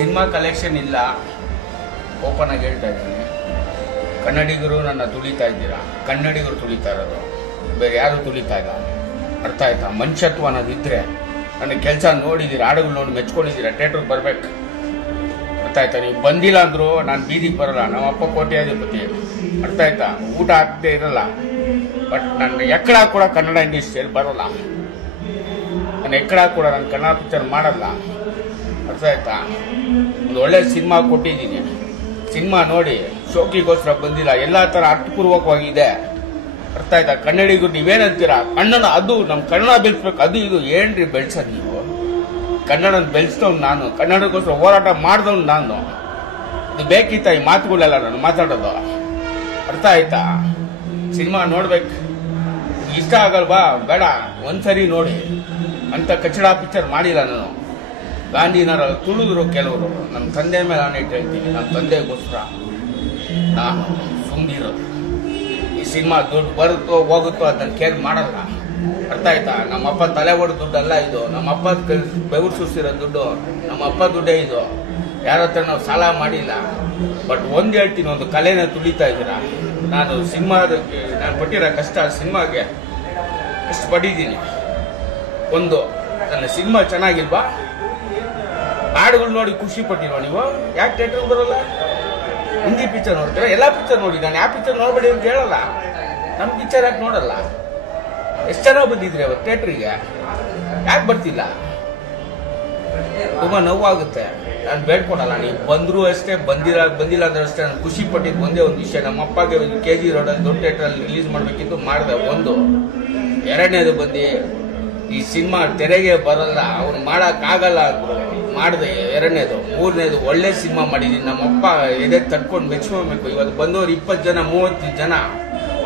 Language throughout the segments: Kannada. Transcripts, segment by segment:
ಸಿನಿಮಾ ಕಲೆಕ್ಷನ್ ಇಲ್ಲ, ಓಪನ್ ಆಗಿ ಹೇಳ್ತಾ ಇದ್ದೀನಿ. ಕನ್ನಡಿಗರು ನನ್ನ ತುಳಿತಾ ಇದ್ದೀರಾ, ಕನ್ನಡಿಗರು ತುಳಿತಾ ಇರೋದು, ಬೇರೆ ಯಾರು ತುಳಿತಾ ಇಲ್ಲ. ಅರ್ಥ ಆಯ್ತಾ? ಮನುಷ್ಯತ್ವ ಅನ್ನೋದಿದ್ರೆ ನನ್ನ ಕೆಲಸ ನೋಡಿದ್ದೀರಾ, ಹಾಡುಗಳು ನೋಡಿ ಮೆಚ್ಕೊಂಡಿದ್ದೀರಾ, ಥಿಯೇಟ್ರಿಗೆ ಬರ್ಬೇಕು. ಅರ್ಥ ಆಯ್ತಾ? ನೀವು ಬಂದಿಲ್ಲ ಅಂದ್ರು ನಾನು ಬೀದಿಗೆ ಬರಲ್ಲ. ನಮ್ಮ ಅಪ್ಪ ಕೋಟ್ಯಾಧಿಪತಿ. ಅರ್ಥ ಆಯ್ತಾ? ಊಟ ಹಾಕದೇ ಇರಲ್ಲ. ಬಟ್ ನನ್ನ ಎಕ್ಕಡ ಕೂಡ ಕನ್ನಡ ಇಂಡಸ್ಟ್ರಿಯಲ್ಲಿ ಬರೋಲ್ಲ. ನಾನು ಎಕ್ಕಡ ಕೂಡ ನಾನು ಕನ್ನಡ ಪಿಕ್ಚರ್ ಮಾಡಲ್ಲ. ಅರ್ಥ ಆಯ್ತಾ? ಒಂದು ಒಳ್ಳೆ ಸಿನಿಮಾ ಕೊಟ್ಟಿದ್ದೀನಿ. ಸಿನಿಮಾ ನೋಡಿ, ಶೋಕಿಗೋಸ್ಕರ ಬಂದಿಲ್ಲ, ಎಲ್ಲ ಥರ ಅರ್ಥಪೂರ್ವಕವಾಗಿದೆ. ಅರ್ಥ ಆಯ್ತಾ? ಕನ್ನಡಿಗರು ನೀವೇನಂತೀರಾ? ಕನ್ನಡ ಅದು ನಮ್ಮ ಕನ್ನಡ ಬೆಳೆಸ್ಬೇಕು, ಅದು ಇದು ಏನ್ರಿ ಬೆಳೆಸೋದು ನೀವು? ಕನ್ನಡನ ಬೆಳೆಸ್ದವ್ನು ನಾನು, ಕನ್ನಡಕ್ಕೋಸ್ಕರ ಹೋರಾಟ ಮಾಡಿದವ್ನು ನಾನು. ಇದು ಬೇಕಿತ್ತ ಈ ಮಾತುಗಳೆಲ್ಲ ನಾನು ಮಾತಾಡೋದು? ಅರ್ಥ ಆಯ್ತಾ? ಸಿನಿಮಾ ನೋಡ್ಬೇಕು. ಇಷ್ಟ ಆಗಲ್ವಾ? ಬೇಡ, ಒಂದ್ಸರಿ ನೋಡಿ. ಅಂತ ಕಚಡ ಪಿಕ್ಚರ್ ಮಾಡಿಲ್ಲ ನಾನು. ಗಾಂಧಿನರ ತುಳಿದ್ರು ಕೆಲವರು. ನಮ್ಮ ತಂದೆ ಮೇಲೆ ನಾನು ಇಟ್ಟು ಹೇಳ್ತೀನಿ, ನಮ್ಮ ತಂದೆಗೋಸ್ಕರ ನಾನು ಸುಮ್ಮನಿರೋದು. ಈ ಸಿನಿಮಾ ದುಡ್ಡು ಬರುತ್ತೋ ಹೋಗುತ್ತೋ ಅದನ್ನ ಕೇರ್ ಮಾಡಲ್ಲ. ಅರ್ಥ ಆಯ್ತಾ? ನಮ್ಮಪ್ಪ ತಲೆ ಹೊಡೆದ ದುಡ್ಡಲ್ಲ ಇದು. ನಮ್ಮಪ್ಪ ಬೆವರು ಸುರಿಸಿರೋ ದುಡ್ಡು, ನಮ್ಮಪ್ಪ ದುಡ್ಡೇ ಇದು. ಯಾರ ಹತ್ರ ನಾವು ಸಾಲ ಮಾಡಿಲ್ಲ. ಬಟ್ ಒಂದು ಹೇಳ್ತೀನಿ, ಒಂದು ಕಲೆನ ತುಳಿತಾ ಇದ್ದೀರಾ. ನಾನು ಸಿನಿಮಾದಕ್ಕೆ ನಾನು ಪಟ್ಟಿರೋ ಕಷ್ಟ, ಸಿನಿಮಾಗೆ ಎಷ್ಟು ಪಟ್ಟಿದ್ದೀನಿ. ಒಂದು ನನ್ನ ಸಿನಿಮಾ ಚೆನ್ನಾಗಿಲ್ವಾ? ಹಾಡುಗಳು ನೋಡಿ ಖುಷಿ ಪಟ್ಟಿಲ್ವಾ ನೀವು? ಯಾಕೆ ಥಿಯೇಟ್ರಿಗೆ ಬರೋಲ್ಲ? ಹಿಂದಿ ಪಿಕ್ಚರ್ ನೋಡ್ತೀರಾ? ಎಲ್ಲ ಪಿಕ್ಚರ್ ನೋಡಿ. ನಾನು ಯಾವ ಪಿಕ್ಚರ್ ನೋಡ್ಬೇಡಿ ಅಂತ ಹೇಳಲ್ಲ. ನಮ್ಮ ಪಿಕ್ಚರ್ ಯಾಕೆ ನೋಡಲ್ಲ? ಎಷ್ಟು ಜನ ಬಂದಿದ್ರಿ ಅವತ್ತು ಥಿಯೇಟ್ರಿಗೆ? ಯಾಕೆ ಬರ್ತಿಲ್ಲ? ತುಂಬ ನೋವಾಗುತ್ತೆ. ನಾನು ಬೇಡ್ಕೊಡಲ್ಲ. ನೀವು ಬಂದರೂ ಅಷ್ಟೇ, ಬಂದಿಲ್ಲ ಅಂದ್ರೆ ಅಷ್ಟೇ. ನಾನು ಖುಷಿ ಪಟ್ಟಿದ್ದು ಒಂದೇ ಒಂದು ವಿಷಯ, ನಮ್ಮ ಅಪ್ಪಗೆ KG ರೋಡಲ್ಲಿ ದೊಡ್ಡ ಥಿಯೇಟ್ರಲ್ಲಿ ರಿಲೀಸ್ ಮಾಡಬೇಕಿತ್ತು, ಮಾಡಿದೆ. ಒಂದು. ಎರಡನೇದು ಬಂದು ಈ ಸಿನಿಮಾ ತೆರೆಗೆ ಬರಲ್ಲ, ಅವ್ನು ಮಾಡೋಕ್ಕಾಗಲ್ಲ ಅಂದ್ರು, ಮಾಡಿದೆ. ಎರಡನೇದು. ಮೂರನೇದು, ಒಳ್ಳೆ ಸಿನಿಮಾ ಮಾಡಿದ್ದೀನಿ. ನಮ್ಮಪ್ಪ ಎದೆ ತಟ್ಕೊಂಡು ಮೆಚ್ಕೋಬೇಕು. ಇವತ್ತು ಬಂದವರು 20 ಜನ 30 ಜನ,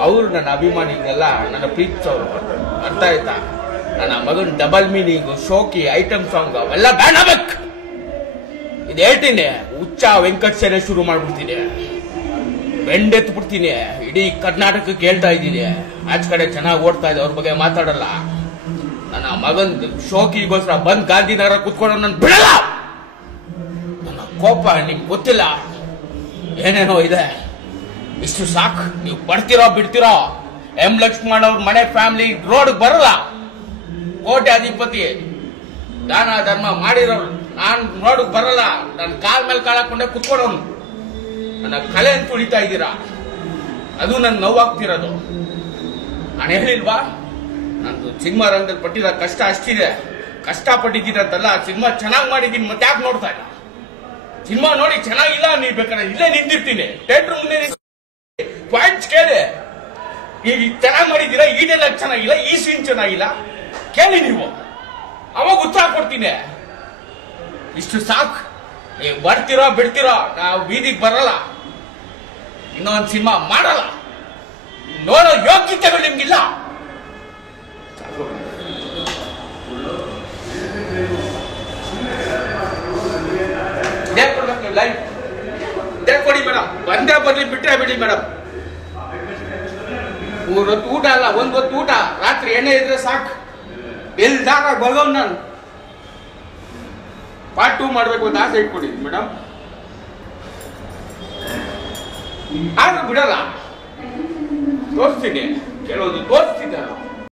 ಅವರು ನನ್ನ ಅಭಿಮಾನಿಗಳೆಲ್ಲ, ನನ್ನ ಪ್ರೀತಿಸೋರು. ಅರ್ಥ ಆಯ್ತಾ? ನನ್ನ ಮಗನ ಡಬಲ್ ಮೀನಿಂಗು, ಶೋಕಿ, ಐಟಮ್ ಸಾಂಗ್ ಅವೆಲ್ಲ ಬ್ಯಾನ್ ಆಗ್ಬೇಕು. ಇದು ಹೇಳ್ತೀನಿ, ಹುಚ್ಚ ವೆಂಕಟ್ ಸೇನೆ ಶುರು ಮಾಡ್ಬಿಡ್ತೀನಿ, ಬೆಂಡೆತ್ತು ಬಿಡ್ತೀನಿ. ಇಡೀ ಕರ್ನಾಟಕಕ್ಕೆ ಹೇಳ್ತಾ ಇದ್ದೀನಿ. ಆಚ ಕಡೆ ಚೆನ್ನಾಗಿ ಓಡ್ತಾ ಇದೆ, ಅವ್ರ ಬಗ್ಗೆ ಮಾತಾಡಲ್ಲ. ನನ್ನ ಮಗನ್ ಶೋಕಿಗೋಸ್ಕರ ಬಂದ್ ಗಾಂಧಿನಗರ ಕುತ್ಕೊಂಡು ನಾನು ಬಿಡಲ್ಲ. ನನ್ನ ಕೋಪ ನಿಮ್ಗೆ ಗೊತ್ತಿಲ್ಲ, ಏನೇನೋ ಇದೆ. ಇಷ್ಟು ಸಾಕು. ನೀವು ಬರ್ತಿರೋ ಬಿಡ್ತಿರೋ. ಎಂ ಲಕ್ಷ್ಮಣ್ ಅವ್ರ ಮನೆ ಫ್ಯಾಮಿಲಿ ರೋಡ್ ಬರಲ್ಲ. ಕೋಟ್ಯಾಧಿಪತಿ, ದಾನ ಧರ್ಮ ಮಾಡಿರೋರು. ನಾನು ರೋಡ್ ಬರಲ್ಲ. ನನ್ನ ಕಾಲ್ ಮೇಲೆ ಕಾಲ್ ಹಾಕೊಂಡೆ ಕುತ್ಕೊಳೋನು. ನನ್ನ ಕಲೆ ಅಂತ ತುಳಿತಾ ಇದ್ದೀರಾ, ಅದು ನನ್ ನೋವಾಗ್ತಿರೋದು. ನಾನು ಹೇಳಿಲ್ವಾ, ನಂದು ಸಿನಿಮಾ ರಂಗದಲ್ಲಿ ಪಟ್ಟಿದ ಕಷ್ಟ ಅಷ್ಟಿದೆ. ಕಷ್ಟ ಪಟ್ಟಿದ್ದೀರಂತಲ್ಲ, ಸಿನಿಮಾ ಚೆನ್ನಾಗಿ ಮಾಡಿದ್ದೀನಿ, ಮತ್ತೆ ಯಾಕೆ ನೋಡ್ತಾ ಇಲ್ಲ? ಸಿನಿಮಾ ನೋಡಿ ಚೆನ್ನಾಗಿಲ್ಲ, ನೀವು ಬೇಕಾದ್ರೆ ಇಲ್ಲೇ ನಿಂತಿರ್ತೀನಿ ಥಿಯೇಟರ್ ಮುಂದೆ. ಪಾಯಿಂಟ್ಸ್ ಕೇಳಿ, ಈಗ ಚೆನ್ನಾಗಿ ಮಾಡಿದ್ದೀರಾ, ಈ ಡೈಲಾಗ್ ಚೆನ್ನಾಗಿಲ್ಲ, ಈ ಸೀನ್ ಚೆನ್ನಾಗಿಲ್ಲ, ಕೇಳಿ ನೀವು, ಅವಾಗ ಉತ್ಸಾಹ ಕೊಡ್ತೀನಿ. ಇಷ್ಟು ಸಾಕು. ನೀವು ಬರ್ತಿರೋ ಬಿಡ್ತಿರೋ, ನಾವು ಬೀದಿಗೆ ಬರಲ್ಲ. ಇನ್ನೊಂದು ಸಿನಿಮಾ ಮಾಡಲ್ಲ. ನೋಡೋ ಯೋಗ್ಯತೆಗಳು ನಿಮ್ಗಿಲ್ಲ. ಇದೇ ಕೊಡ್ಬೇಕು ನೀವು, ಲೈವ್ ಇದೇ ಕೊಡಿ ಮೇಡಮ್. ಬಂದೇ ಬರ್ಲಿ, ಬಿಟ್ರೆ ಬಿಡಿ ಮೇಡಮ್. 3 ಹೊತ್ತು ಊಟ ಅಲ್ಲ, 1 ಹೊತ್ತು ಊಟ. ರಾತ್ರಿ ಎಣ್ಣೆ ಇದ್ರೆ ಸಾಕು. ಎಲ್ದಾಗ ಬಗೋನ್ ನಾನು. ಪಾರ್ಟ್ 2 ಮಾಡ್ಬೇಕು ಅಂತ ಆಸೆ ಇಟ್ಕೊಂಡಿದ್ದೀನಿ ಮೇಡಮ್. ಆದ್ರೂ ಬಿಡಲ್ಲ. ತೋರಿಸ್ತೀನಿ, ಕೆಲವೊಂದು ತೋರಿಸ್ತಿದ್ದ.